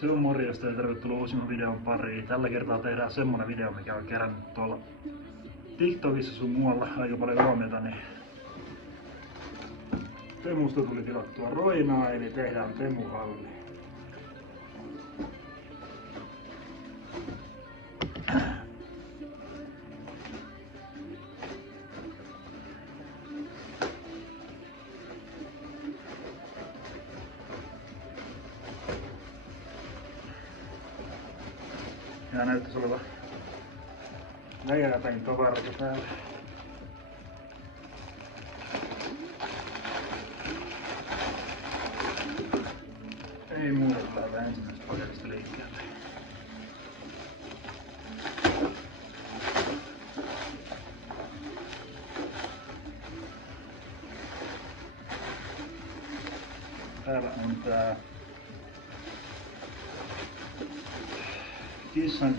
Se on morjesta ja tervetuloa uusimman videon pariin. Tällä kertaa tehdään semmonen video, mikä on kerännyt tuolla TikTokissa sun muualla aika paljon huomiota, niin Temusta tuli tilattua roinaa, eli tehdään Temuhalli. Ja näyttäisi olevan läjäpäin tovarta täällä. Ei muuta, lähdetään ensimmäisestä paketista liikkeelle. Täällä on tää kissan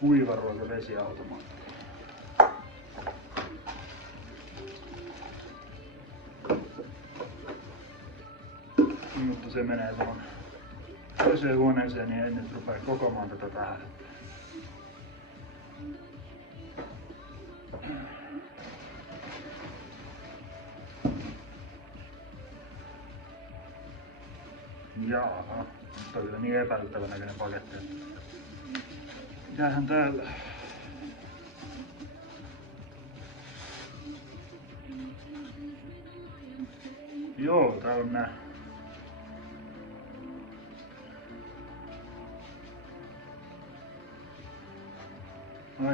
kuivaruoka vesiautomaatti. Mutta se menee tuohon toiseen huoneeseen, niin en nyt rupea kokoamaan tätä tähän. Jaaha, nyt on kyllä niin epäilyttävän näköinen paketti. Mitähän täällä? Joo, täällä on nää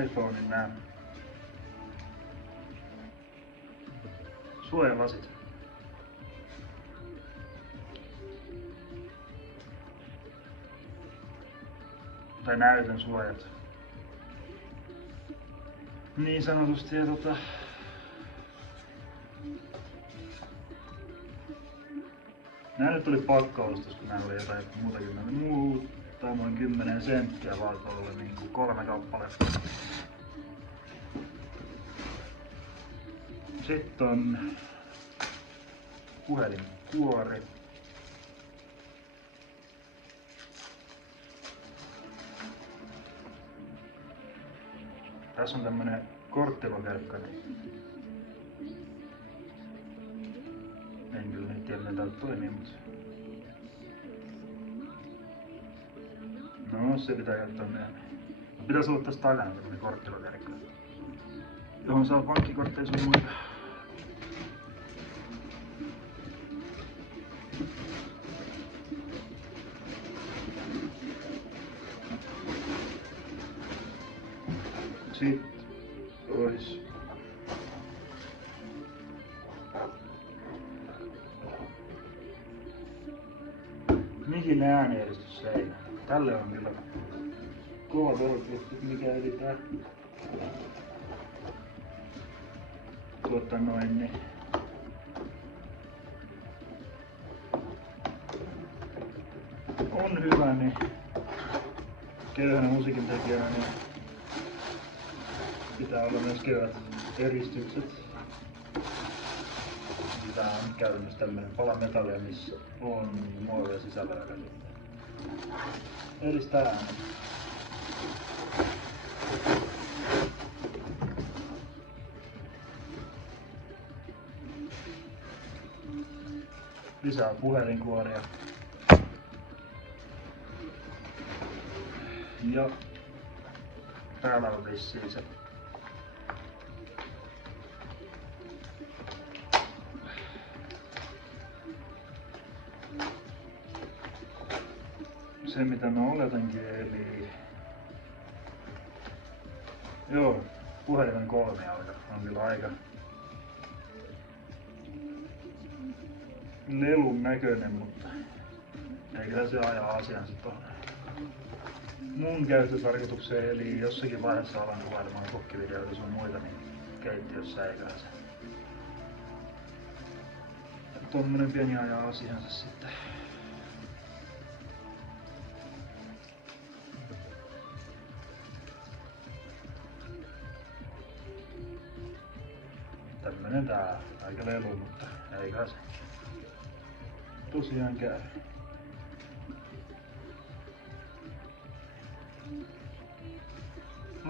iPhonein nää suojalasit. Tai näytön suojat. Niin sanotusti, ja nää nyt oli pakkaustus, kun nää oli jotain muutaman 10 senttiä vaakoolle, niin kuin 3 kappaletta. Sitten on puhelinkuori. Tässä on tämmönen korttilokerkka. En kyllä nyt tiedä, mitä toimii, mutta no, se pitää käyttää myöhemmin. Pitäisi olla tässä takana tämmönen korttilokerkka, johon saa pankkikortteja sun muita. Sitten ois mihin äänieristysseinä. Tälle on kyllä kova tolkku, mikä eli tää niin on hyvä, niin köyhänä musiikin tekijänä niin pitää olla myös kevät eristykset. Tää on käytännössä tämmönen pala metallia, missä on muovia sisällä, joka eristää äänen. Lisää puhelinkuoria. Ja täällä on vissiin se mitä mä oletankin, eli joo, puhelimen 3 jalka on kyllä aika lelun näköinen, mutta eiköhän se ajaa asiansa tuonne mun käyttötarkoitukseen, eli jossakin vaiheessa alan kuvailemaan kokkivideoita sun muita, niin keittiössä eiköhän se tommonen pieni ajaa asiansa sitten. Tämmönen tää, aika lelu, mutta eiköhän se tosiaan käy.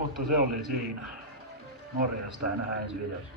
Mutta se oli siinä. Morjesta ja nähdään ensi videossa.